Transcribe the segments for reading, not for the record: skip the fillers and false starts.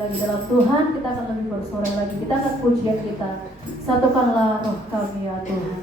lagi dalam Tuhan, kita akan lebih bersorak lagi. Kita akan pujian kita. Satukanlah roh kami ya Tuhan.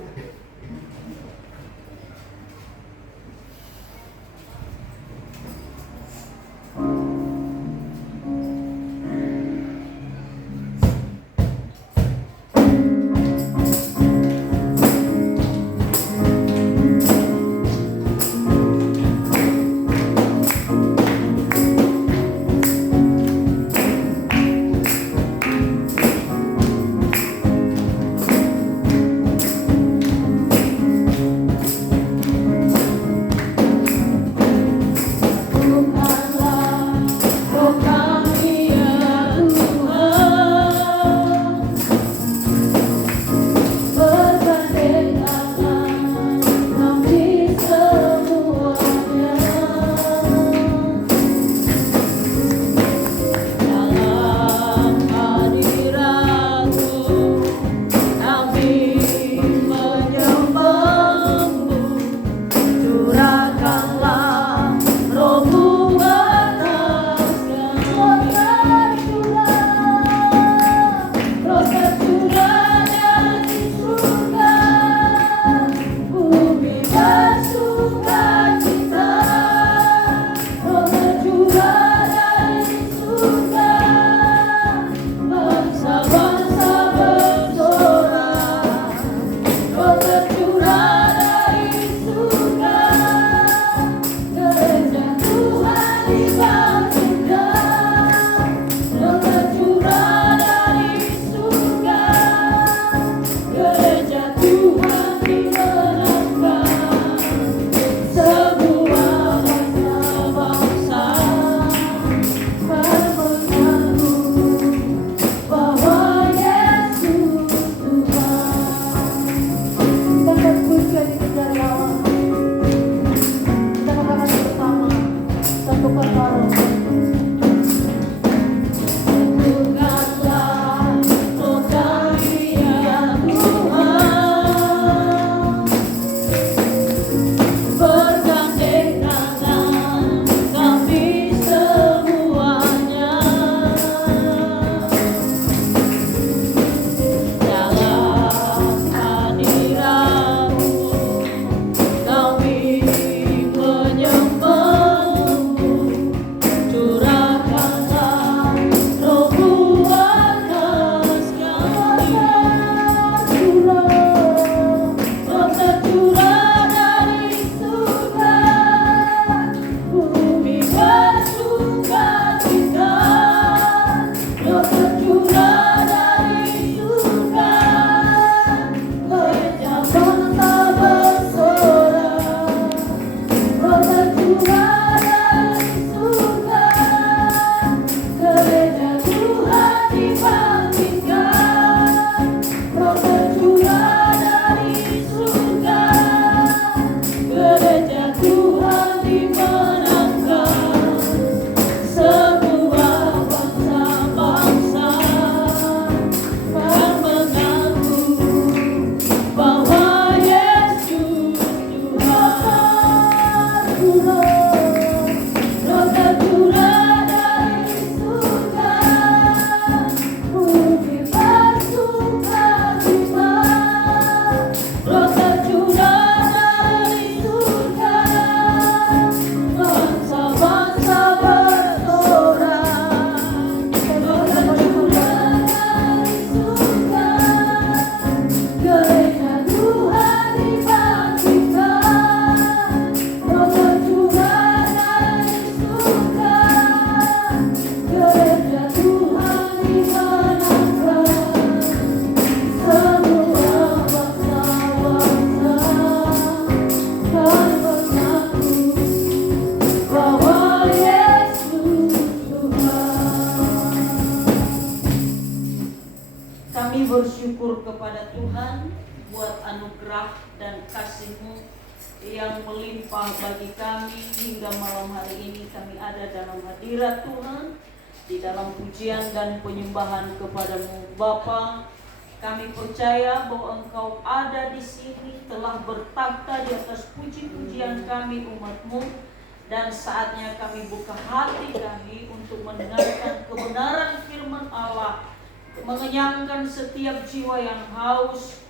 bersyukur kepada Tuhan buat anugerah dan kasih-Mu yang melimpah bagi kami hingga malam hari ini kami ada dalam hadirat Tuhan, di dalam pujian dan penyembahan kepada-Mu. Bapa, kami percaya bahwa Engkau ada di sini, telah bertakhta di atas puji-pujian kami umat-Mu, dan saatnya kami buka hati kami untuk mendengarkan kebenaran mengenyangkan setiap jiwa yang haus,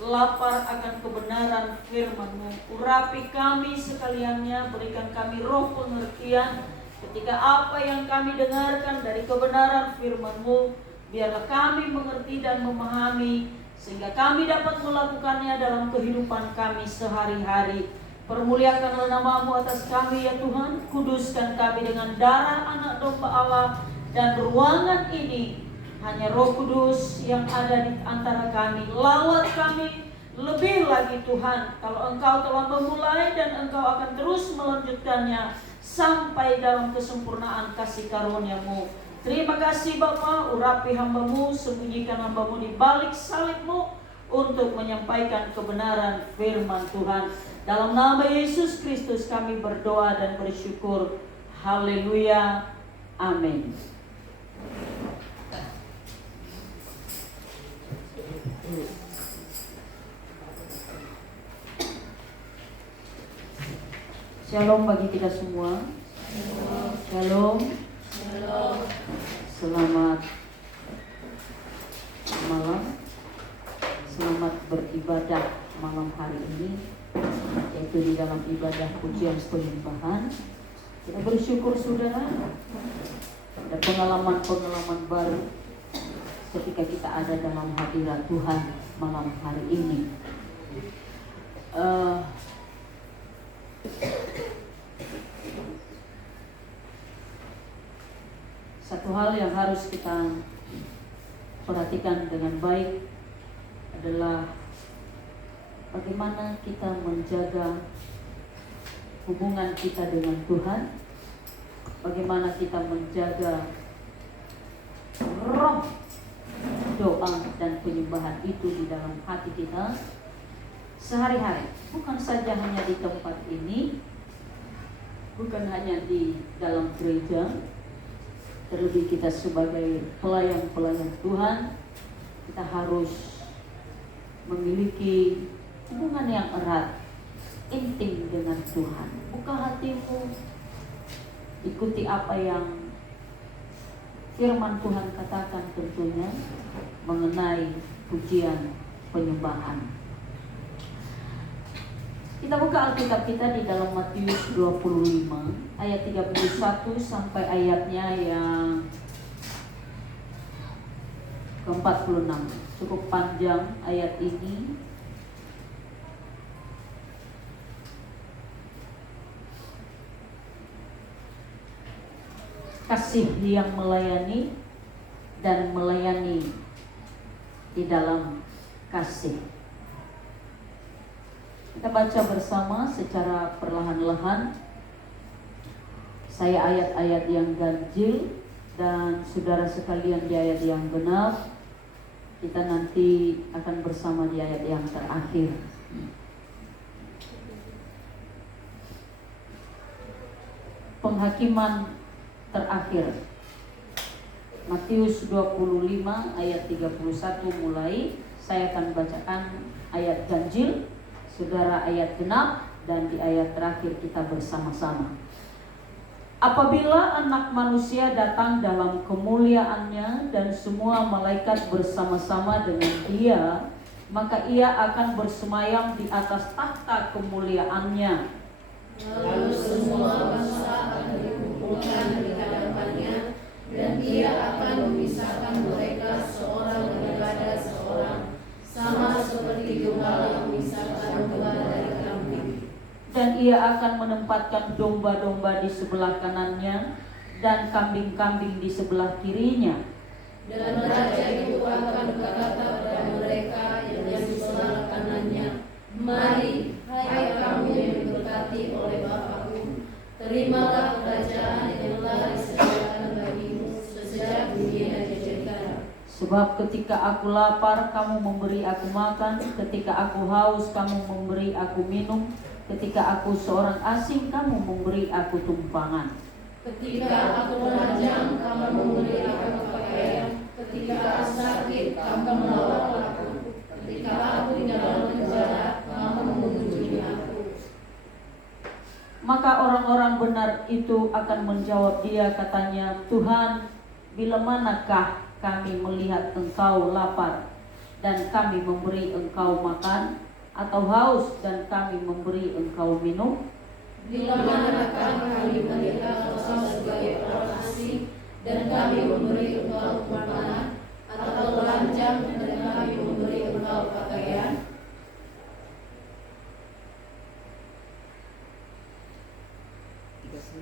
lapar akan kebenaran firman-Mu. Urapi kami sekaliannya, berikan kami roh pengertian ketika apa yang kami dengarkan dari kebenaran firman-Mu, biarlah kami mengerti dan memahami, sehingga kami dapat melakukannya dalam kehidupan kami sehari-hari. Permuliakanlah nama-Mu atas kami ya Tuhan. Kuduskan kami dengan darah anak domba Allah, dan ruangan ini hanya Roh Kudus yang ada di antara kami. Lawat kami lebih lagi Tuhan, kalau Engkau telah memulai dan Engkau akan terus melanjutkannya sampai dalam kesempurnaan kasih karunia-Mu. Terima kasih Bapa. Urapi hamba-Mu, sembunyikan hamba-Mu di balik salib-Mu untuk menyampaikan kebenaran firman Tuhan. Dalam nama Yesus Kristus kami berdoa dan bersyukur. Haleluya. Amin. Shalom bagi kita semua. Shalom. Selamat malam. Selamat beribadah malam hari ini, yaitu di dalam ibadah pujian penyembahan. Kita bersyukur saudara, ada pengalaman-pengalaman baru ketika kita ada dalam hadirat Tuhan malam hari ini. Satu hal yang harus kita perhatikan dengan baik adalah bagaimana kita menjaga hubungan kita dengan Tuhan, bagaimana kita menjaga roh doa dan penyembahan itu di dalam hati kita sehari-hari, bukan saja hanya di tempat ini, bukan hanya di dalam gereja. Terlebih kita sebagai pelayan-pelayan Tuhan, kita harus memiliki hubungan yang erat, intim dengan Tuhan. Buka hatimu, ikuti apa yang firman Tuhan katakan tentunya mengenai pujian penyembahan. Kita buka Alkitab kita di dalam Matius 25 ayat 31 sampai ayatnya yang ke-46. Cukup panjang ayat ini. Kasih yang melayani dan melayani di dalam kasih. Kita baca bersama secara perlahan-lahan. Saya ayat-ayat yang ganjil dan saudara sekalian di ayat yang benar. Kita nanti akan bersama di ayat yang terakhir. Penghakiman terakhir. Matius 25 ayat 31 mulai. Saya akan bacakan ayat ganjil, saudara ayat genap, dan di ayat terakhir kita bersama-sama. Apabila Anak Manusia datang dalam kemuliaannya dan semua malaikat bersama-sama dengan Dia, maka Ia akan bersemayam di atas takhta kemuliaannya. Lalu semua bangsa akan dikumpulkan di hadapannya, dan Dia akan memisahkan mereka seorang daripada seorang, sama seperti gembala memisahkan domba dari kambing. Dan Ia akan menempatkan domba-domba di sebelah kanannya dan kambing-kambing di sebelah kirinya. Dan Raja itu akan berkata kepada mereka yang di sebelah kanannya, "Mari, hai kamu yang diberkati oleh Bapa-Ku, terimalah kerajaan yang telah disediakan bagimu sejak dunia dijadikan. Sebab ketika aku lapar, kamu memberi aku makan. Ketika aku haus, kamu memberi aku minum. Ketika aku seorang asing, kamu memberi aku tumpangan. Ketika aku telanjang, kamu memberi aku pakaian. Ketika aku sakit, kamu merawat aku. Ketika aku di dalam penjara, kamu mengunjungi aku." Maka orang-orang benar itu akan menjawab Dia, katanya, "Tuhan, bila manakah kami melihat engkau lapar dan kami memberi engkau makan, atau haus dan kami memberi engkau minum? Bila manakah kami melihat engkau sebagai orang asing dan kami memberi engkau makanan, atau telanjang dan kami memberi engkau pakaian?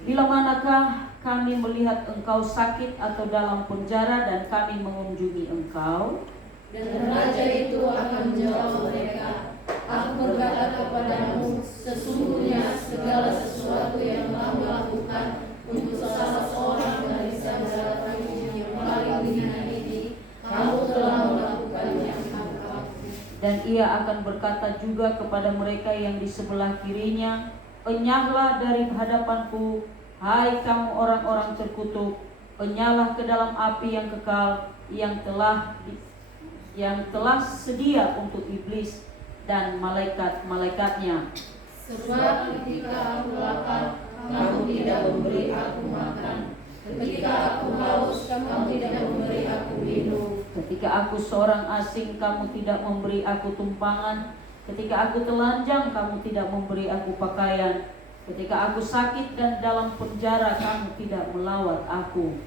Bila manakah kami melihat engkau sakit atau dalam penjara dan kami mengunjungi engkau? Dan raja itu akan menjawab mereka, Aku berkata kepadamu, sesungguhnya segala sesuatu yang kamu lakukan untuk salah seorang dari saudaraku yang paling hina ini, kamu telah melakukannya untukku. Dan ia akan berkata juga kepada mereka yang di sebelah kirinya, Enyahlah dari hadapanku, hai kamu orang-orang terkutuk, enyahlah ke dalam api yang kekal yang telah sedia untuk iblis dan malaikat-malaikatnya. Sebab ketika aku lapar, kamu tidak memberi aku makan. Ketika aku haus, kamu tidak memberi aku minum. Ketika aku seorang asing, kamu tidak memberi aku tumpangan. Ketika aku telanjang, kamu tidak memberi aku pakaian. Ketika aku sakit dan dalam penjara, kamu tidak melawat aku.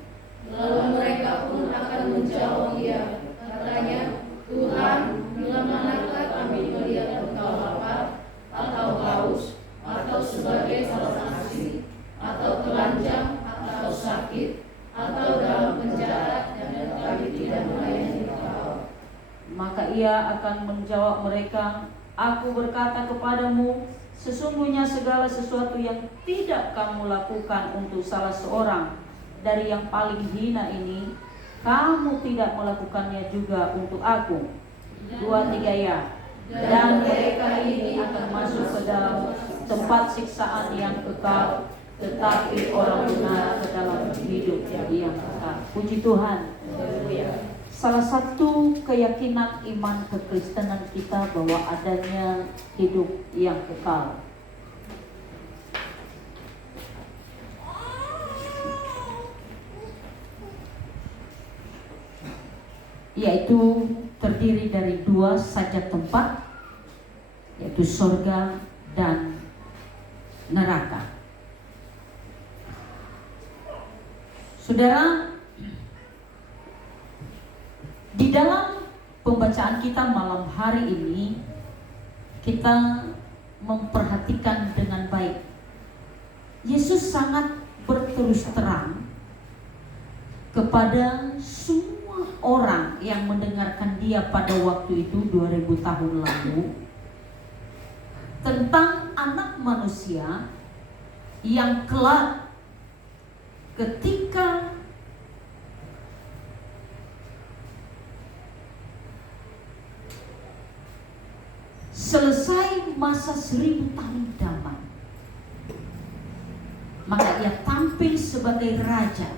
Lalu mereka pun akan menjawab dia, katanya, Tuhan, bila manakah kami melihat engkau lapar, atau haus, atau sebagai seorang asing, atau telanjang, atau sakit, atau dalam penjara, dan kami tidak melayani engkau? Maka ia akan menjawab mereka, Aku berkata kepadamu, sesungguhnya segala sesuatu yang tidak kamu lakukan untuk salah seorang dari yang paling hina ini, kamu tidak melakukannya juga untuk aku. 2-3 ya. Dan mereka ini akan masuk ke dalam tempat siksaan yang kekal, tetapi orang benar ke dalam hidup yang kekal. Puji Tuhan. Salah satu keyakinan iman kekristenan kita bahwa adanya hidup yang kekal. Yaitu terdiri dari 2 saja tempat, yaitu surga dan neraka. Saudara, di dalam pembacaan kita malam hari ini, kita memperhatikan dengan baik. Yesus sangat berterus terang kepada semua orang yang mendengarkan dia pada waktu itu 2000 tahun lalu tentang anak manusia yang kelak ketika selesai masa 1000 tahun damai, maka ia tampil sebagai raja.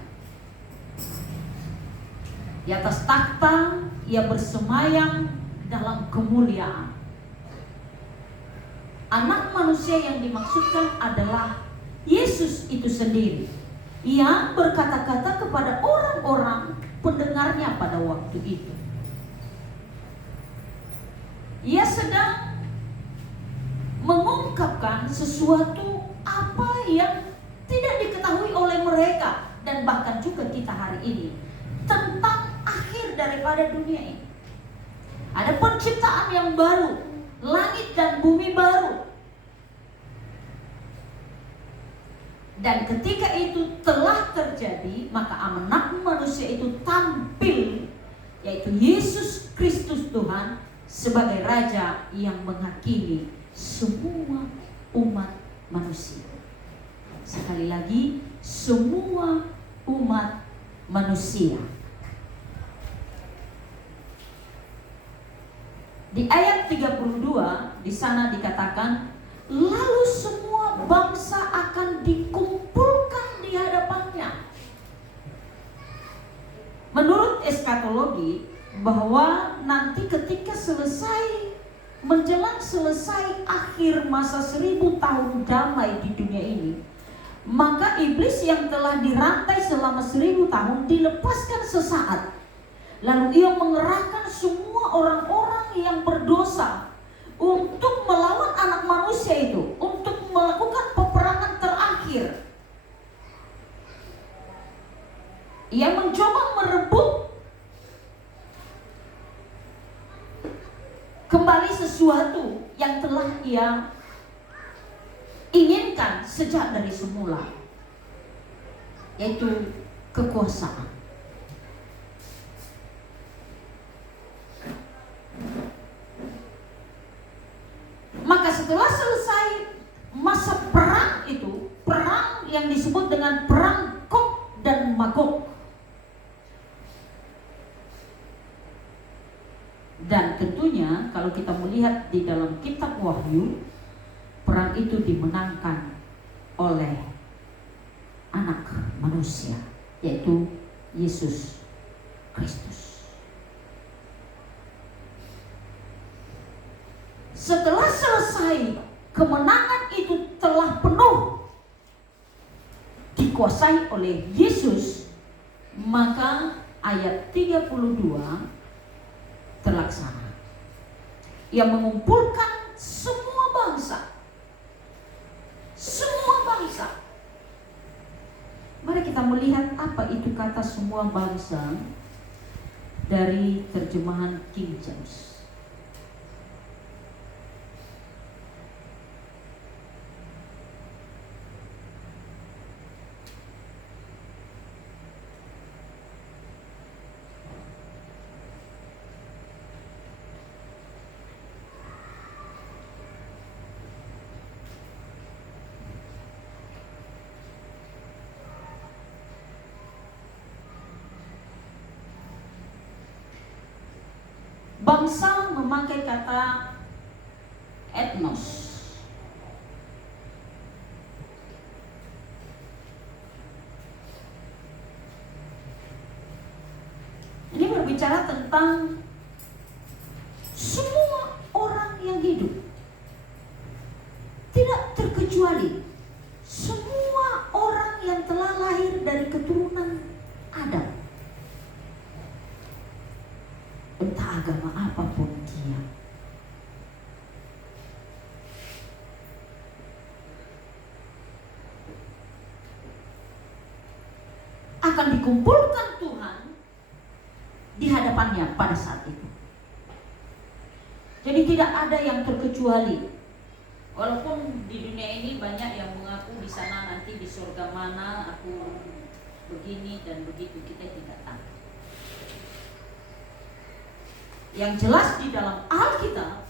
Di atas takhta ia bersemayam dalam kemuliaan. Anak manusia yang dimaksudkan adalah Yesus itu sendiri. Ia berkata-kata kepada orang-orang pendengarnya pada waktu itu. Ia sedang mengungkapkan sesuatu apa yang tidak diketahui oleh mereka dan bahkan juga kita hari ini tentang akhir daripada dunia ini. Ada penciptaan yang baru, langit dan bumi baru. Dan ketika itu telah terjadi, maka anak manusia itu tampil, yaitu Yesus Kristus Tuhan sebagai Raja yang menghakimi semua umat manusia. Sekali lagi, semua umat manusia. Di ayat 32 di sana dikatakan, lalu semua bangsa akan dikumpulkan di hadapannya. Menurut eskatologi, bahwa nanti ketika menjelang selesai akhir masa 1000 tahun damai di dunia ini, maka iblis yang telah dirantai selama 1000 tahun dilepaskan sesaat. Lalu ia mengerahkan semua orang-orang yang berdosa untuk melawan anak manusia itu, untuk melakukan peperangan terakhir. Ia mencoba merebut kembali sesuatu yang telah ia inginkan sejak dari semula, yaitu kekuasaan. Maka setelah selesai masa perang itu, perang yang disebut dengan perang Gog dan Magog, dan tentunya kalau kita melihat di dalam kitab Wahyu, perang itu dimenangkan oleh anak manusia, yaitu Yesus Kristus. Setelah selesai, kemenangan itu telah penuh dikuasai oleh Yesus, maka ayat 32 terlaksana. Ia mengumpulkan semua bangsa. Semua bangsa. Mari kita melihat apa itu kata semua bangsa dari terjemahan King James. Bangsa memakai kata etnos. Ini berbicara tentang semua orang yang hidup, tidak terkecuali semua orang yang telah lahir dari keturunan Adam. Entah agama apapun dia, akan dikumpulkan Tuhan di hadapannya pada saat itu. Jadi tidak ada yang terkecuali. Walaupun di dunia ini banyak yang mengaku di sana nanti di surga mana aku begini dan begitu, kita tidak tahu. Yang jelas di dalam Alkitab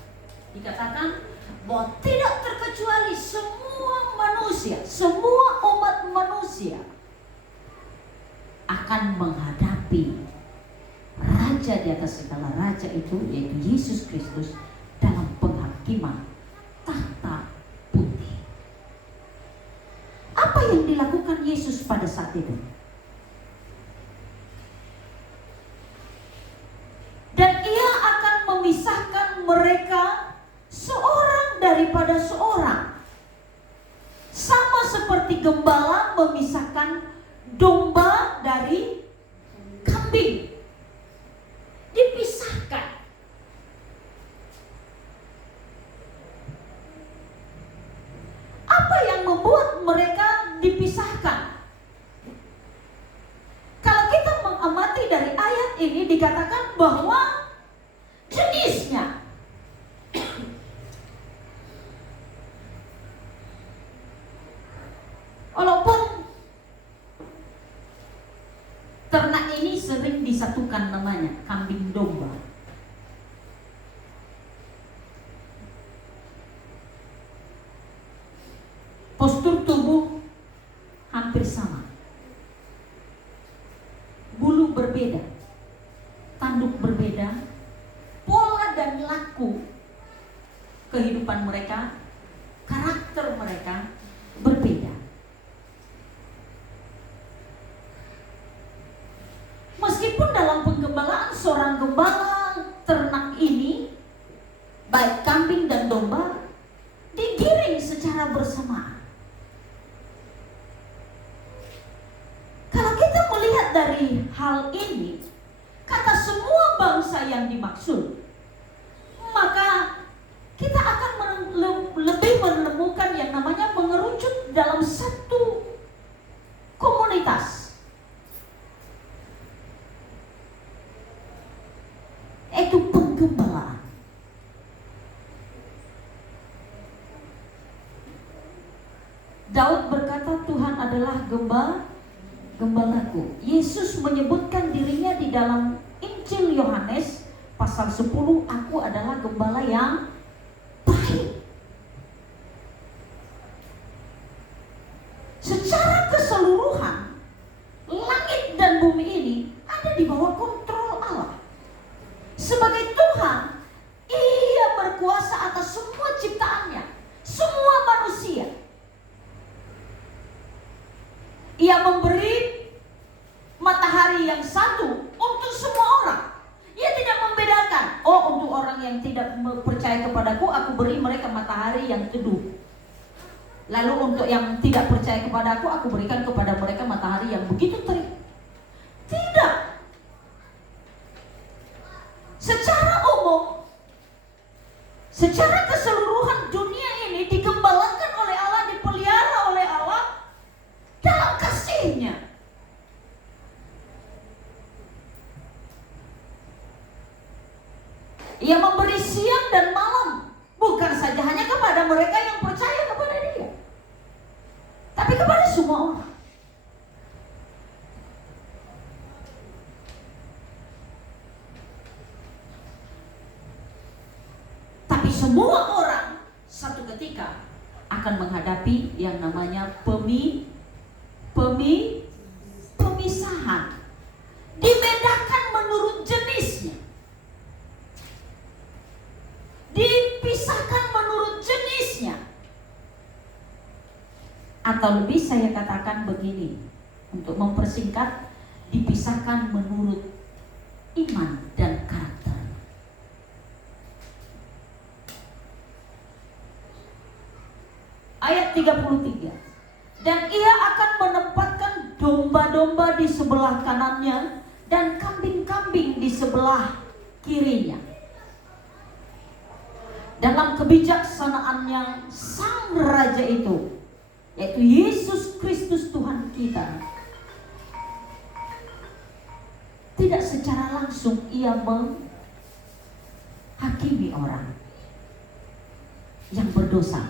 dikatakan bahwa tidak terkecuali semua manusia, semua umat manusia akan menghadapi Raja di atas segala raja itu, yaitu Yesus Kristus, dalam penghakiman tahta putih. Apa yang dilakukan Yesus pada saat itu? Dan ia akan memisahkan mereka seorang daripada seorang, sama seperti gembala memisahkan domba dari kambing. Dipisahkan. Apa yang membuat mereka dipisahkan? Kalau kita mengamati dari ayat ini, dikatakan bahwa jenisnya. Walaupun ternak ini sering disatukan namanya, kambing domba. Postur tubuh hampir sama. Bulu berbeda, tanduk berbeda, pola dan laku kehidupan mereka, karakter mereka berbeda. Meskipun dalam penggembalaan seorang gembala ternak ini, baik kambing dan domba, digiring secara bersamaan. Kalau kita melihat dari hal ini, kata semua yang dimaksud, maka kita akan lebih menemukan yang namanya mengerucut dalam satu komunitas, yaitu penggembalaan. Daud berkata, Tuhan adalah gembalaku. Yesus menyebutkan dirinya di dalam Injil Yohanes pasal 10, aku adalah gembala yang baik. Secara keseluruhan, langit dan bumi ini ada di bawah kontrol Allah. Sebagai Tuhan, Ia berkuasa atas semua ciptaannya, semua manusia. Ia memberi matahari yang satu untuk semua orang. Ia tidak membedakan, oh untuk orang yang tidak percaya kepadaku, aku beri mereka matahari yang teduh. Lalu untuk yang tidak percaya kepadaku, aku berikan kepada mereka matahari yang begitu terik. Tidak. Secara umum, secara keseluruhan dunia ini digembalakan oleh Allah, dipelihara oleh Allah dalam kasih-Nya. Ia memberi siang dan malam, bukan saja hanya kepada mereka yang percaya kepada Dia, tapi kepada semua orang. Tapi semua orang satu ketika akan menghadapi yang namanya pemisahan. Dibedakan menurut jenisnya. Dipisahkan menurut jenisnya. Atau lebih saya katakan begini, untuk mempersingkat, dipisahkan menurut iman dan karakter. Ayat 33. Dan ia akan menempatkan domba-domba di sebelah kanannya dan kambing-kambing di sebelah kirinya. Dalam kebijaksanaannya sang raja itu, yaitu Yesus Kristus Tuhan kita, tidak secara langsung ia menghakimi orang yang berdosa.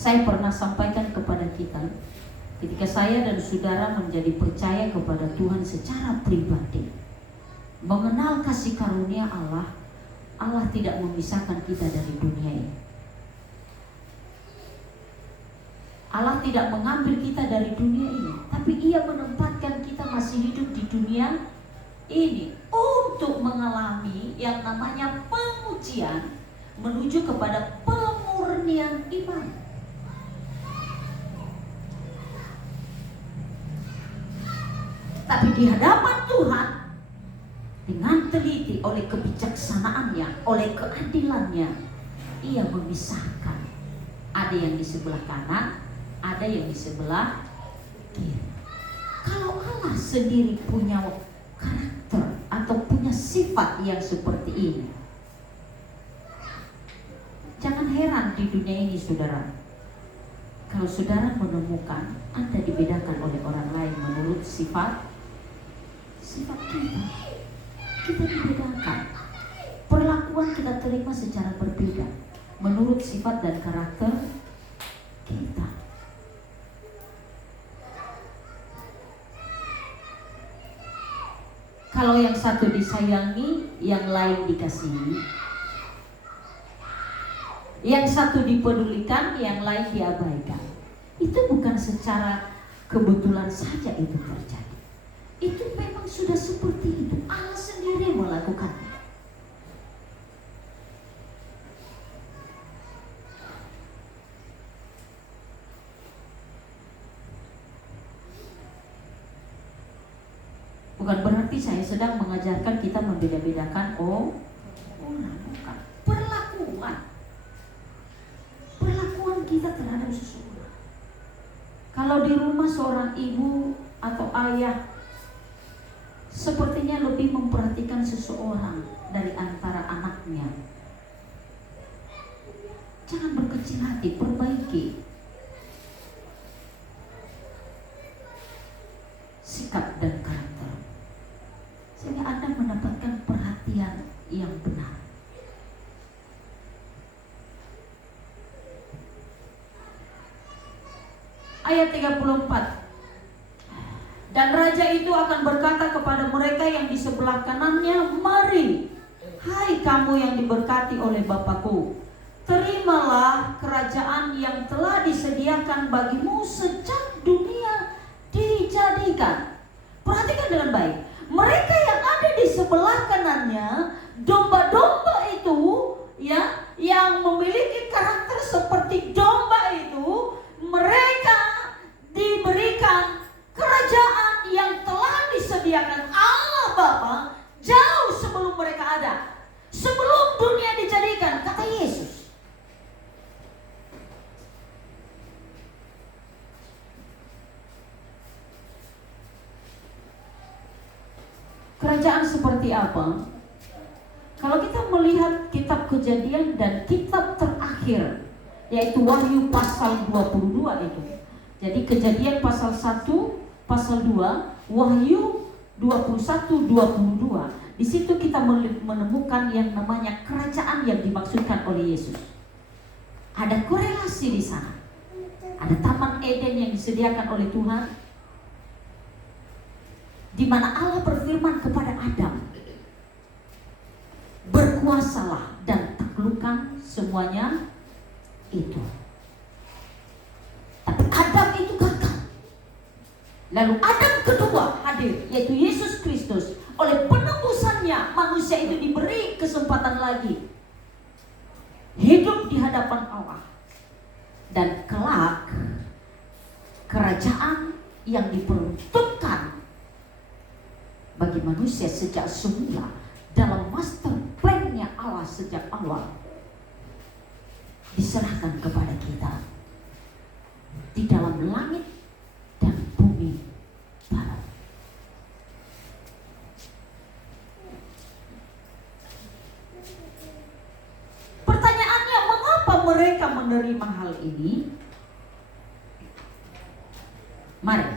Saya pernah sampaikan kepada kita, ketika saya dan saudara menjadi percaya kepada Tuhan secara pribadi, mengenal kasih karunia Allah, Allah tidak memisahkan kita dari dunia ini. Allah tidak mengambil kita dari dunia ini, tapi Ia menempatkan kita masih hidup di dunia ini untuk mengalami yang namanya pengujian menuju kepada pemurnian iman. Tapi di hadapan Tuhan, dengan teliti oleh kebijaksanaannya, oleh keadilannya, Ia memisahkan. Ada yang di sebelah kanan, ada yang di sebelah kiri. Kalau Allah sendiri punya karakter atau punya sifat yang seperti ini, jangan heran di dunia ini, saudara, kalau saudara menemukan Anda dibedakan oleh orang lain menurut sifat kita dibedakan. Perlakuan kita terima secara berbeda menurut sifat dan karakter kita. Kalau yang satu disayangi, yang lain dikasihi. Yang satu dipedulikan, yang lain diabaikan. Itu bukan secara kebetulan saja itu terjadi. Itu memang sudah seperti itu. Allah sendiri melakukannya. Bukan berarti saya sedang mengajarkan kita membeda-bedakan orang, bukan. Perlakuan kita terhadap seseorang. Kalau di rumah seorang ibu atau ayah sepertinya lebih memperhatikan seseorang dari antara anaknya. Jangan berkecil hati, perbaiki sikap dan karakter sehingga Anda mendapatkan perhatian yang benar. Ayat 34. Dan raja itu akan berkata kepada mereka yang di sebelah kanannya, "Mari, hai kamu yang diberkati oleh Bapakku, terimalah kerajaan yang telah disediakan bagimu sejak dunia dijadikan." Perhatikan dengan baik. Mereka yang ada di sebelah kanannya, domba-domba itu, ya, yang memiliki karakter seperti domba itu, mereka diberikan kerajaan yang telah disediakan Allah Bapa jauh sebelum mereka ada, sebelum dunia dijadikan, kata Yesus. Kerajaan seperti apa? Kalau kita melihat kitab Kejadian dan kitab terakhir, yaitu Wahyu pasal 22 itu. Jadi Kejadian pasal 1, pasal 2, Wahyu 21-22. Di situ kita menemukan yang namanya kerajaan yang dimaksudkan oleh Yesus. Ada korelasi di sana. Ada Taman Eden yang disediakan oleh Tuhan, di mana Allah berfirman kepada Adam, "Berkuasalah dan taklukkan semuanya itu." Tapi Adam itu gagal. Lalu Adam kedua hadir, yaitu Yesus Kristus. Oleh penebusannya manusia itu diberi kesempatan lagi hidup di hadapan Allah. Dan kelak kerajaan yang diperuntukkan bagi manusia sejak semula dalam master plan-nya Allah sejak awal diserahkan kepada kita di dalam langit dan bumi baru. Pertanyaannya, mengapa mereka menerima hal ini? Mari,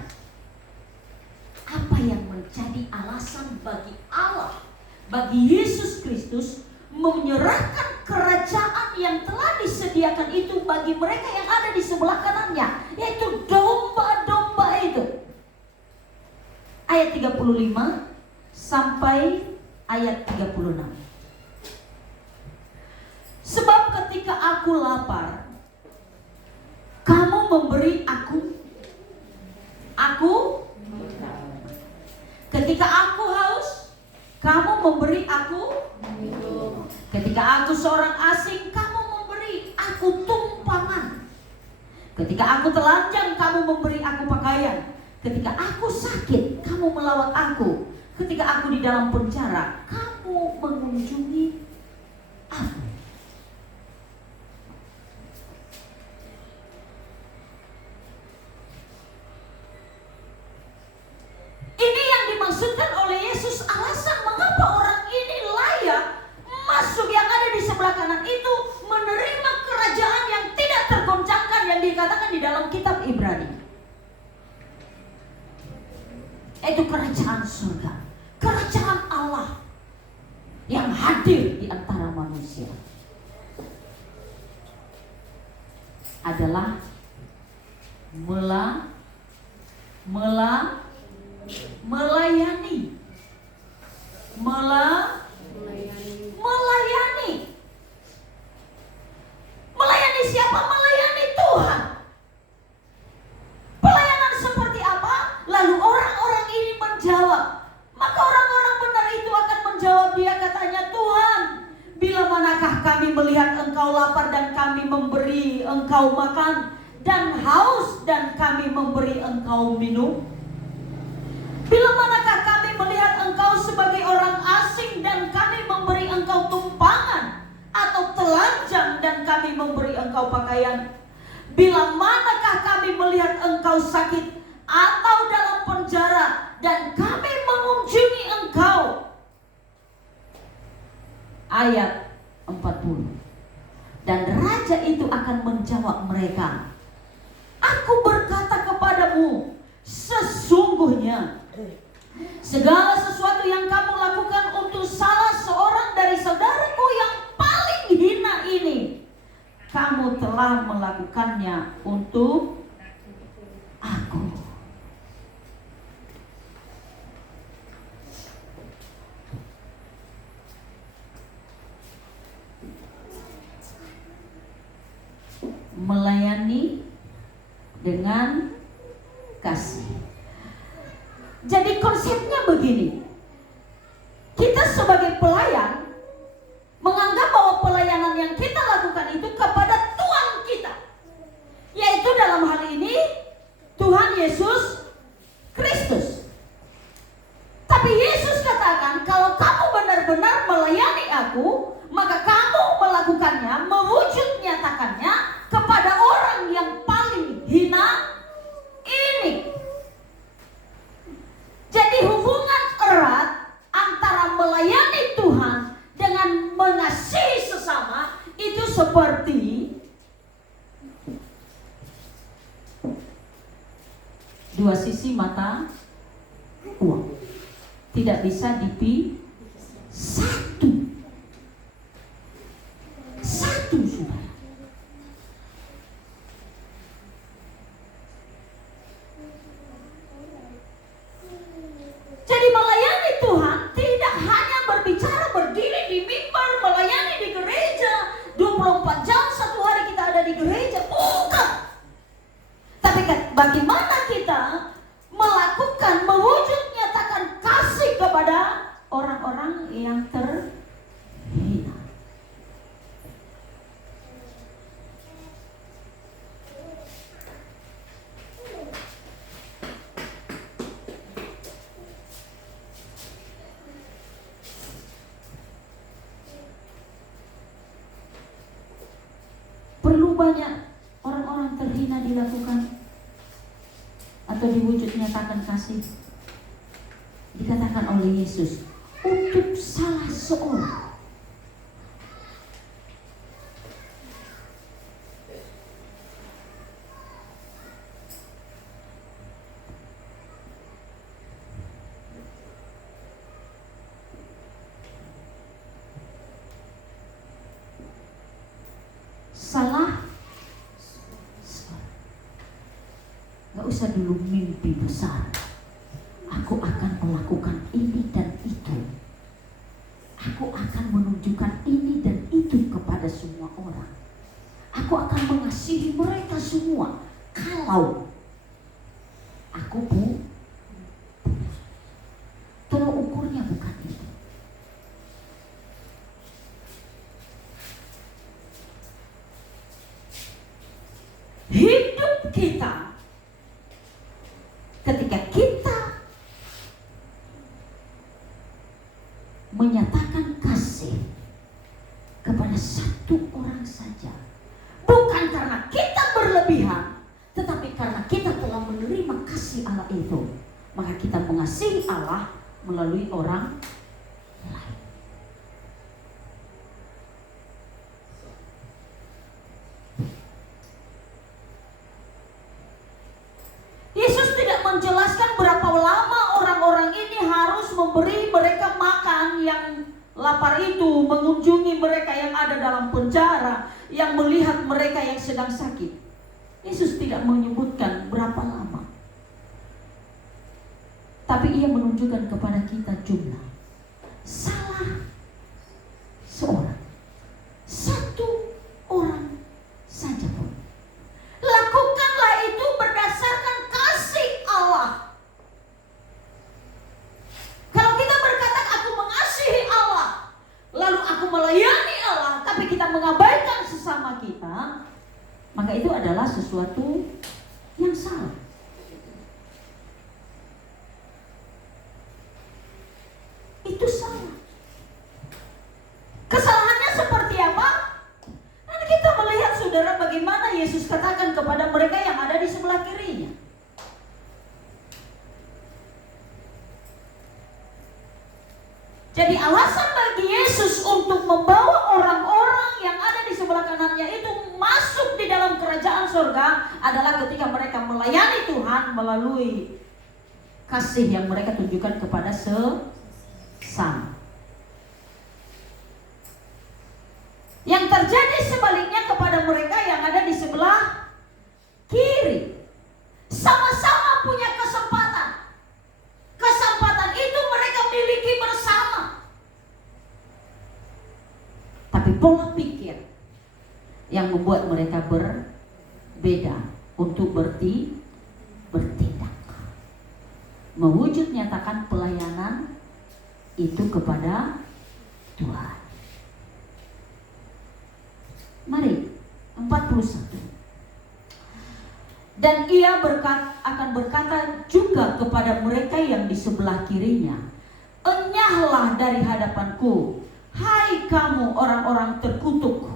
apa yang menjadi alasan bagi Allah, bagi Yesus Kristus menyerahkan kerajaan yang telah disediakan itu bagi mereka yang ada di sebelah kanannya, yaitu domba-domba itu? Ayat 35 sampai ayat 36. Sebab ketika aku lapar, kamu memberi aku. Ketika aku haus, kamu memberi aku. Ketika aku seorang asing, kamu memberi aku tumpangan. Ketika aku telanjang, kamu memberi aku pakaian. Ketika aku sakit, kamu melawat aku. Ketika aku di dalam penjara, kamu mengunjungi aku. Ini yang dimaksudkan oleh Yesus, alasan mengapa orang ini layak masuk yang ada di sebelah kanan itu, menerima kerajaan yang tidak tergoncangkan yang dikatakan di dalam kitab Ibrani. Itu kerajaan surga, kerajaan Allah yang hadir di antara manusia. Adalah melayani. Melayani siapa? Melayani Tuhan. Pelayanan seperti apa? Lalu orang-orang ini menjawab. Maka orang-orang benar itu akan menjawab, dia katanya, "Tuhan, bila manakah kami melihat engkau lapar dan kami memberi engkau makan, dan haus dan kami memberi engkau minum? Bila manakah kami melihat engkau sebagai orang asing dan kami memberi engkau tumpangan, atau telanjang dan kami memberi engkau pakaian? Bila manakah kami melihat engkau sakit atau dalam penjara dan kami mengunjungi engkau. Ayat 40. Dan raja itu akan menjawab mereka, aku berkata kepadamu, sesungguhnya segala sesuatu yang kamu lakukan untuk salah seorang dari saudaraku yang paling hina ini, kamu telah melakukannya untuk aku. Melayani dengan kasih. Jadi konsepnya begini, kita sebagai pelayan menganggap bahwa pelayanan yang kita lakukan itu kepada Tuhan kita, yaitu dalam hal ini Tuhan Yesus Kristus. Tapi Yesus katakan, kalau kamu benar-benar melayani aku, maka kamu melakukannya, mewujud nyatakannya kepada orang yang paling hina ini. Jadi hubungan erat antara melayani Tuhan dengan mengasihi sesama itu seperti dua sisi mata uang. Tidak bisa dipisah. Satu saudara. Jadi melayani Tuhan tidak hanya berbicara berdiri di mimbar, melayani di gereja 24 jam satu hari kita ada di gereja, bukan. Tapi bagaimana kita melakukan, mewujud nyatakan kasih kepada orang-orang yang terhina. Perlu banyak orang-orang terhina dilakukan atau diwujud nyatakan kasih. Dikatakan oleh Yesus, untuk salah seorang. Salah. Gak usah dulu mimpi besar. Aku akan melakukan ini dan itu. Aku akan menunjukkan ini dan itu kepada semua orang. Aku akan mengasihi mereka semua. Kalau aku tolak ukurnya bukan itu. Hidup kita ketika kita menyatakan kasih kepada satu orang saja, bukan karena kita berlebihan, tetapi karena kita telah menerima kasih Allah itu, maka kita mengasihi Allah melalui orang lain. Yesus tidak menjelaskan berapa lama orang-orang ini harus memberi mereka makan yang lapar itu, mengunjungi mereka yang ada dalam penjara, yang melihat mereka yang sedang sakit. Yesus tidak menyebutkan berapa lama. Tapi ia menunjukkan kepada kita jumlah. Salah seorang. Satu orang saja pun. Lakukanlah itu berdasarkan kasih Allah. Kalau kita berkata aku mengasihi Allah, lalu aku melayani Allah, tapi kita mengabaikan sesama kita, maka itu adalah sesuatu yang salah. Itu salah. Kesalahannya seperti apa? Nanti kita melihat saudara bagaimana Yesus katakan kepada mereka yang ada di sebelah kirinya. Jadi alasan bagi Yesus untuk membawa orang-orang yang ada di sebelah kanannya itu masuk di dalam kerajaan surga adalah ketika mereka melayani Tuhan melalui kasih yang mereka tunjukkan kepada sesama. Yang terjadi sebaliknya kepada mereka yang ada di sebelah kiri, sama-sama punya kesempatan. Kesempatan itu mereka miliki bersama. Tapi pola pikir yang membuat mereka berbeda untuk bertindak. Mewujud nyatakan pelayanan itu kepada Tuhan. Mari 41. Dan ia akan berkata juga kepada mereka yang di sebelah kirinya, enyahlah dari hadapanku, hai kamu orang-orang terkutuk.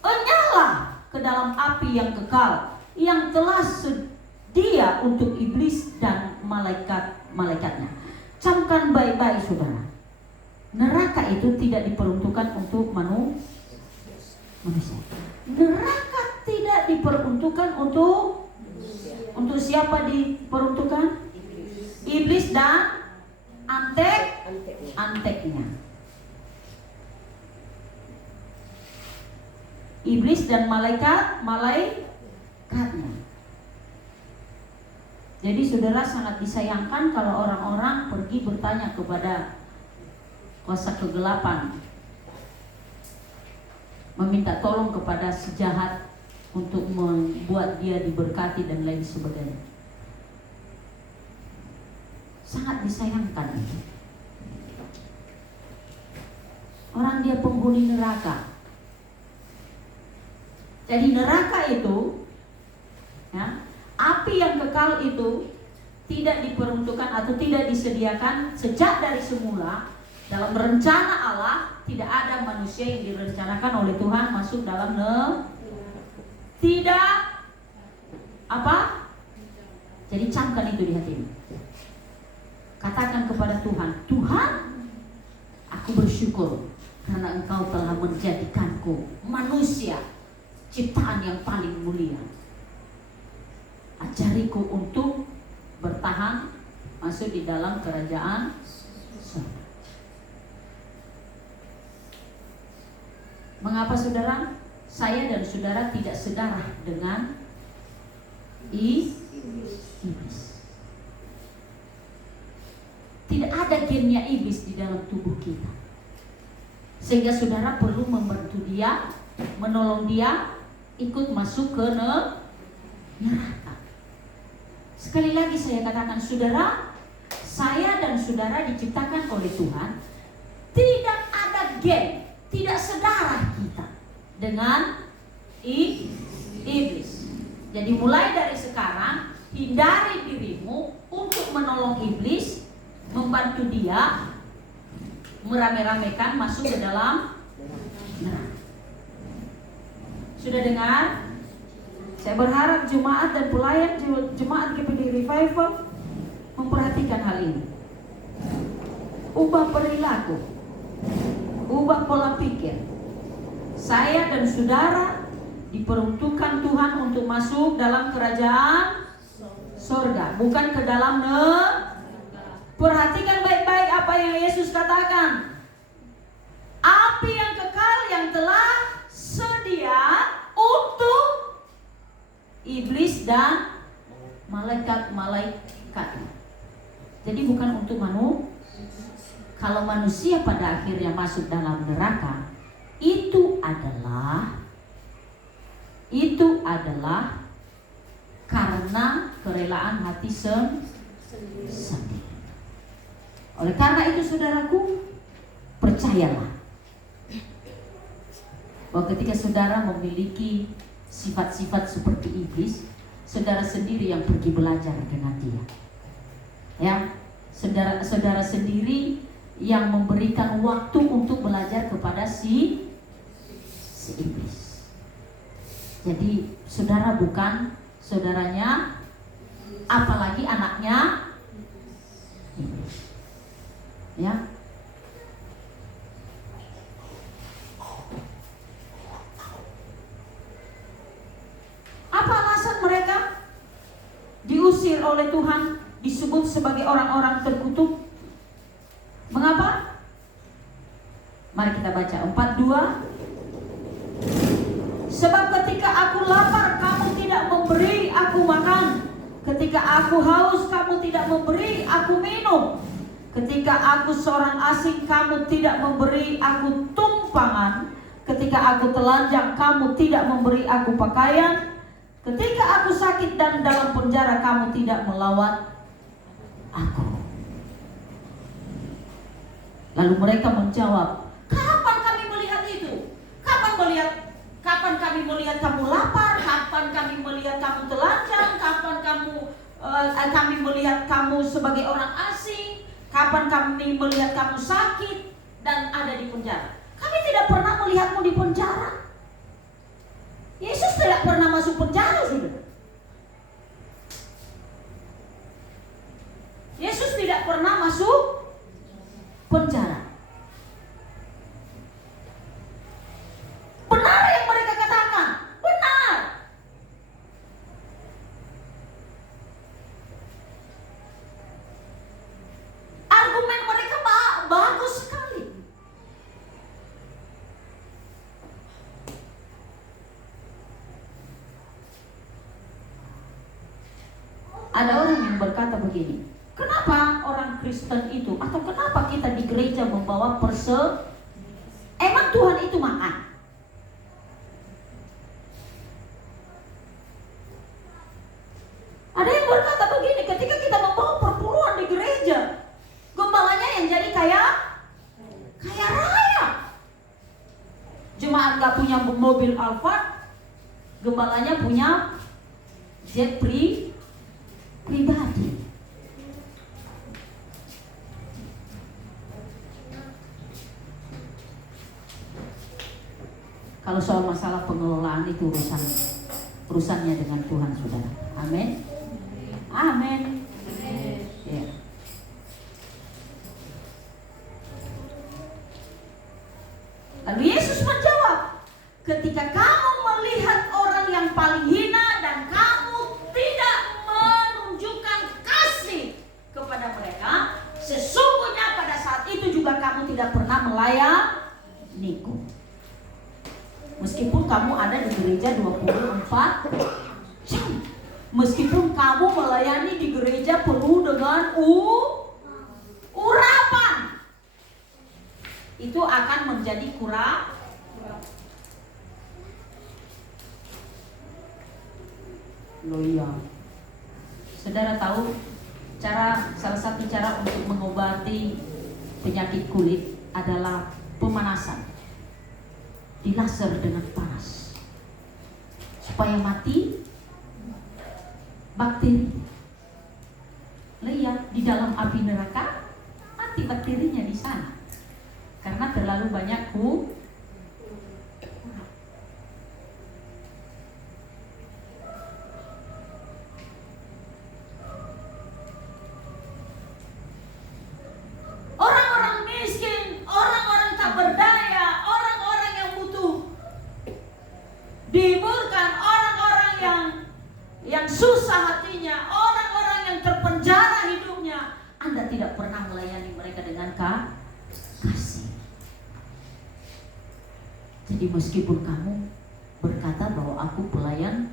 Enyahlah ke dalam api yang kekal, yang telah sedia untuk iblis dan malaikat-malaikatnya. Camkan baik-baik saudara, neraka itu tidak diperuntukkan untuk manusia. Neraka tidak diperuntukkan untuk siapa diperuntukkan? Iblis dan anteknya. Iblis dan malaikatnya. Jadi saudara, sangat disayangkan kalau orang-orang pergi bertanya kepada kuasa kegelapan, meminta tolong kepada si jahat untuk membuat dia diberkati dan lain sebagainya. Sangat disayangkan itu. Orang dia penghuni neraka. Jadi neraka itu, ya, api yang kekal itu tidak diperuntukkan atau tidak disediakan sejak dari semula. Dalam rencana Allah tidak ada manusia yang direncanakan oleh Tuhan masuk dalam tidak apa? Jadi camkan itu di hatimu. Katakan kepada Tuhan, Tuhan, aku bersyukur karena Engkau telah menjadikanku manusia, ciptaan yang paling mulia. Ajariku untuk bertahan masuk di dalam kerajaan surga. Mengapa saudara? Saya dan saudara tidak sedarah dengan iblis. Tidak ada gennya iblis di dalam tubuh kita. Sehingga saudara perlu membantu dia, menolong dia ikut masuk ke neraka. Sekali lagi saya katakan, saudara, saya dan saudara diciptakan oleh Tuhan. Tidak ada gen, tidak sedarah kita dengan iblis. Jadi mulai dari sekarang, hindari dirimu untuk menolong iblis, membantu dia merame-ramekan masuk ke dalam neraka. Sudah dengar? Saya berharap jemaat dan pelayan jemaat GPD Revival memperhatikan hal ini. Ubah perilaku, ubah pola pikir. Saya dan saudara diperuntukkan Tuhan untuk masuk dalam kerajaan surga, bukan ke dalam neraka. Perhatikan baik-baik apa yang Yesus katakan. Api yang kekal yang telah sedia untuk iblis dan malaikat-malaikatnya. Jadi bukan untuk manusia. Kalau manusia pada akhirnya masuk dalam neraka, itu adalah karena kerelaan hati sendiri. Oleh karena itu saudaraku, percayalah bahwa ketika saudara memiliki sifat-sifat seperti iblis, saudara sendiri yang pergi belajar dengan dia. Ya, saudara sendiri yang memberikan waktu untuk belajar kepada si iblis. Jadi saudara bukan saudaranya, apalagi anaknya iblis. Ya, disebut sebagai orang-orang terkutuk? Mengapa? Mari kita baca 4:2. Sebab ketika aku lapar, kamu tidak memberi aku makan. Ketika aku haus, kamu tidak memberi aku minum. Ketika aku seorang asing, kamu tidak memberi aku tumpangan. Ketika aku telanjang, kamu tidak memberi aku pakaian. Ketika aku sakit dan dalam penjara, kamu tidak melawat aku. Lalu mereka menjawab, kapan kami melihat itu? Kapan kami melihat kamu lapar? Kapan kami melihat kamu telanjang? Kapan kami melihat kamu sebagai orang asing? Kapan kami melihat kamu sakit dan ada di penjara? Kami tidak pernah melihatmu di penjara. Yesus tidak pernah masuk penjara, saudara. Yesus tidak pernah masuk penjara. Benar yang mereka katakan, benar. Argumen mereka bagus sekali. Ada orang yang berkata begini, kenapa orang Kristen itu, atau kenapa kita di gereja membawa emang Tuhan itu makan? Ada yang berkata begini, ketika kita membawa perpuluhan di gereja, gembalanya yang jadi kaya raya. Jemaat gak punya mobil Alphard, gembalanya punya jet pribadi. Kalau soal masalah pengelolaan itu urusannya dengan Tuhan, saudara. Amin. Amin. Ya. Lalu Yesus menjawab, ketika kamu melihat orang yang paling hina dan kamu tidak menunjukkan kasih kepada mereka, sesungguhnya pada saat itu juga kamu tidak pernah melayaniku. Meskipun kamu ada di gereja 24 jam, meskipun kamu melayani di gereja penuh dengan urapan, itu akan menjadi kurang. Loh iya. Saudara tahu salah satu cara untuk mengobati penyakit kulit adalah pemanasan. Dilaser dengan panas supaya mati bakteri. Lihat di dalam api neraka, mati bakterinya di sana karena terlalu banyak orang-orang miskin, orang-orang tak berdaya, orang-orang yang butuh dihiburkan, orang-orang yang susah hatinya, orang-orang yang terpenjara hidupnya. Anda tidak pernah melayani mereka dengan kasih. Jadi meskipun kamu berkata bahwa aku pelayan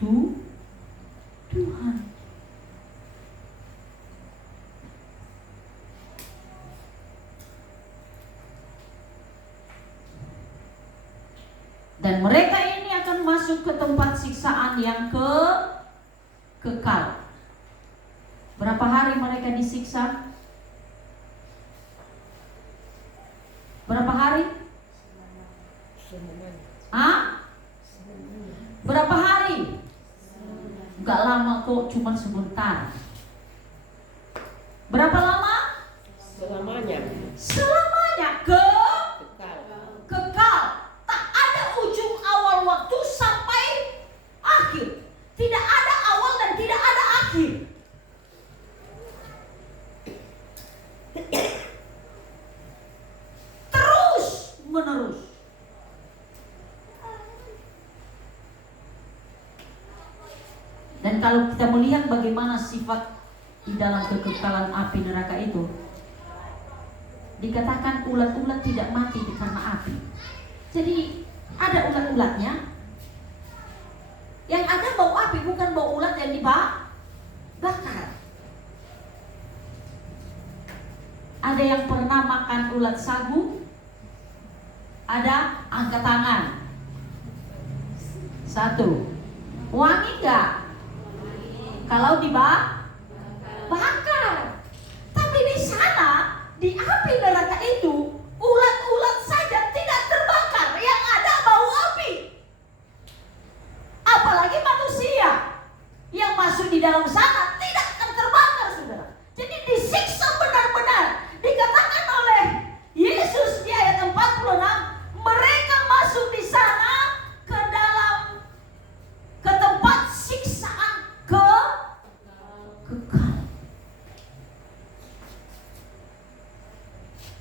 Tuhan, dan mereka ini akan masuk ke tempat siksaan yang kekal. Berapa hari mereka disiksa? Berapa hari? Berapa hari? Enggak lama kok, cuma sebentar. Berapa lama? Selamanya. Kekal. Tak ada ujung awal waktu sampai akhir. Tidak ada awal dan tidak ada akhir. Terus menerus. Dan kalau kita melihat bagaimana sifat di dalam kekekalan api neraka itu, dikatakan ulat-ulat tidak mati karena api. Jadi ada ulat-ulatnya. Yang ada bau api, bukan bau ulat yang dibakar. Ada yang pernah makan ulat sagu? Ada? Angkat tangan. 1. Wangi nggak? Kalau dibakar. Tapi di sana, di api neraka itu, ulat-ulat saja tidak terbakar. Yang ada bau api. Apalagi manusia yang masuk di dalam sana tidak akan terbakar, saudara. Jadi disiksa benar-benar. Dikatakan oleh Yesus di ayat 46, mereka masuk di sana ke tempat siksaan kekal.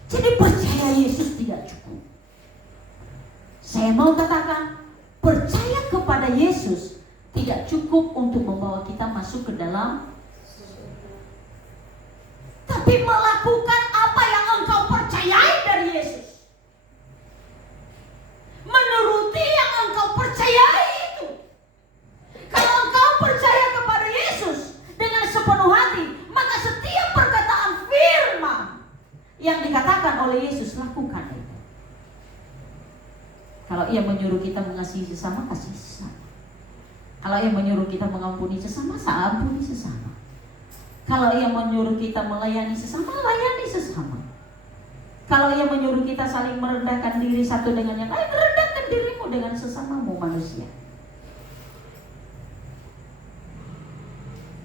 Jadi percaya Yesus tidak cukup. Saya mau katakan, percaya kepada Yesus tidak cukup untuk membawa kita masuk ke dalam, tapi melakukan apa yang engkau percayai dari Yesus, menuruti yang engkau percayai itu. Kalau engkau percaya kepada Yesus dengan sepenuh hati, maka setiap perkataan firman yang dikatakan oleh Yesus, lakukan itu. Kalau Ia menyuruh kita mengasihi sesama, kasih sesama. Kalau Ia menyuruh kita mengampuni sesama, ampuni sesama. Kalau Ia menyuruh kita melayani sesama, layani sesama. Kalau Ia menyuruh kita saling merendahkan diri satu dengan yang lain, rendahkan dirimu dengan sesamamu manusia.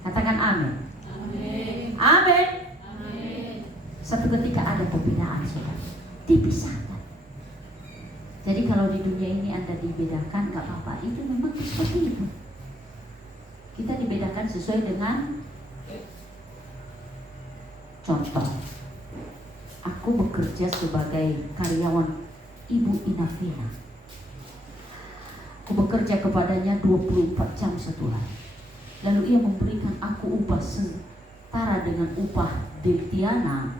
Katakan amin. Amin. Amin. Amin. Satu ketika ada perbedaan, saudara, dipisahkan. Jadi kalau di dunia ini Anda dibedakan, gak apa-apa. Itu memang seperti itu. Kita dibedakan sesuai dengan contoh. Aku bekerja sebagai karyawan Ibu Inafina. Aku bekerja kepadanya 24 jam satu hari. Lalu ia memberikan aku upah setara dengan upah Dirtiana,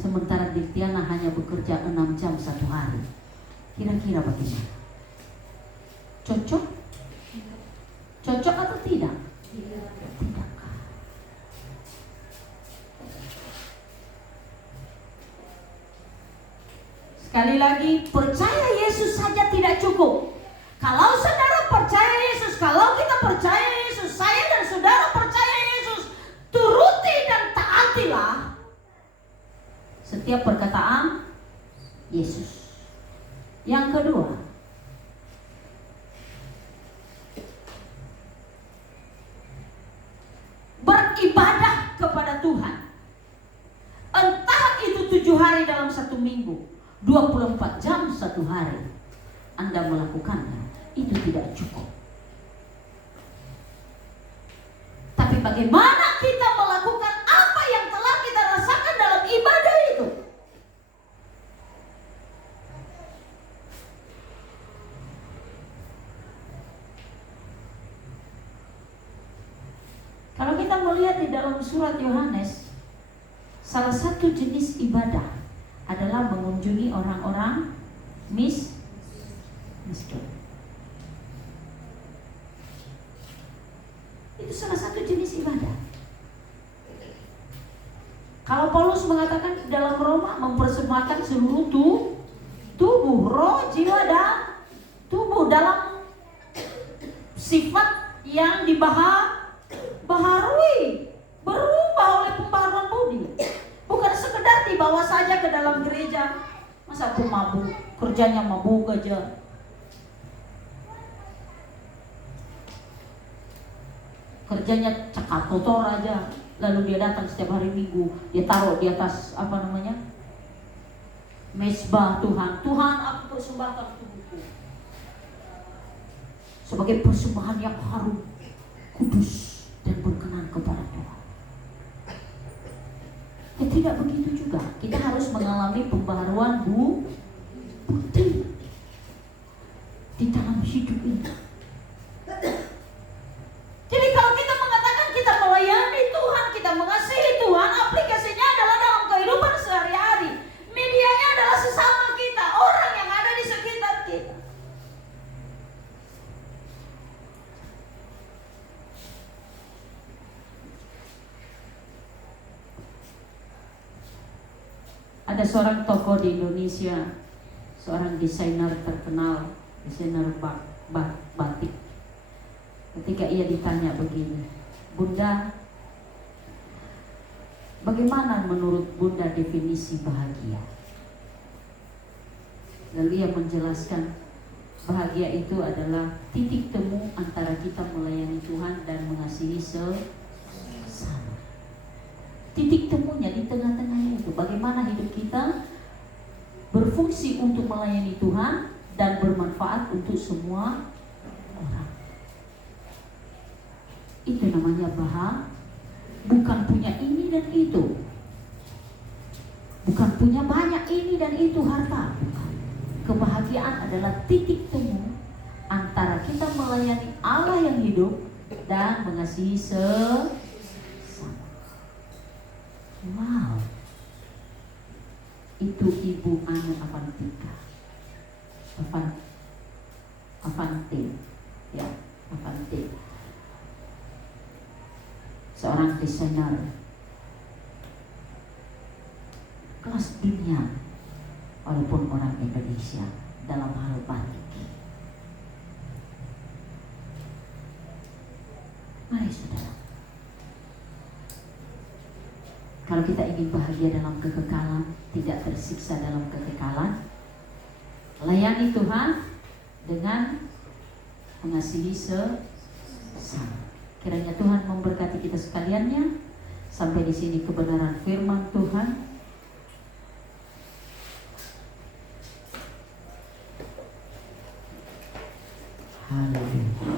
sementara Dirtiana hanya bekerja 6 jam satu hari. Kira-kira bagaimana? Cocok? Cocok atau tidak? Tidak. Sekali lagi, percaya Yesus saja tidak cukup. Kalau saudara percaya Yesus, kalau kita percaya Yesus, saya dan saudara percaya Yesus, turuti dan taatilah setiap perkataan Yesus. Yang kedua, beribadah kepada Tuhan. Entah itu 7 hari dalam satu minggu, 24 jam satu hari, Anda melakukannya, itu tidak cukup. Tapi bagaimana kita melakukan apa yang telah kita rasakan dalam ibadah itu? Kalau kita melihat di dalam surat Yohanes, salah satu jenis ibadah adalah mengunjungi orang-orang miskin. Itu salah satu jenis ibadah. Kalau Paulus mengatakan di dalam Roma, mempersembahkan seluruh tubuh, roh, jiwa, dan tubuh dalam sifat yang dibaharui, berubah oleh pembaharuan budi. Bukan sekedar dibawa saja ke dalam gereja. Masa aku mabuk, kerjanya mabuk aja. Kerjanya cakap kotor aja. Lalu dia datang setiap hari Minggu, dia taruh di atas mezbah Tuhan. Tuhan, aku persembahkan tubuhku sebagai persembahan yang harum, kudus, dan berkenan kepada Tuhan. Ya, tidak begitu juga. Kita harus mengalami pembaharuan budi di dalam hidup ini. Jadi kalau kita mengatakan kita melayani Tuhan, kita mengasihi Ada seorang tokoh di Indonesia, seorang desainer terkenal, desainer batik. Ketika ia ditanya begini, Bunda, bagaimana menurut Bunda definisi bahagia? Lalu ia menjelaskan, bahagia itu adalah titik temu antara kita melayani Tuhan dan mengasihi sesama. Titik temunya di tengah-tengahnya itu, bagaimana hidup kita berfungsi untuk melayani Tuhan dan bermanfaat untuk semua orang. Itu namanya bahagia. Bukan punya ini dan itu, bukan punya banyak ini dan itu harta. Kebahagiaan adalah titik temu antara kita melayani Allah yang hidup dan mengasihi sesama. Wow, itu Ibu Anu Avantika, Avante, ya, Avante, seorang desainer kelas dunia, walaupun orang Indonesia dalam hal batik. Mari saudara, kalau kita ingin bahagia dalam kekekalan, tidak tersiksa dalam kekekalan, layani Tuhan dengan mengasihi sesama. Kiranya Tuhan memberkati kita sekaliannya. Sampai di sini kebenaran firman Tuhan. Haleluya.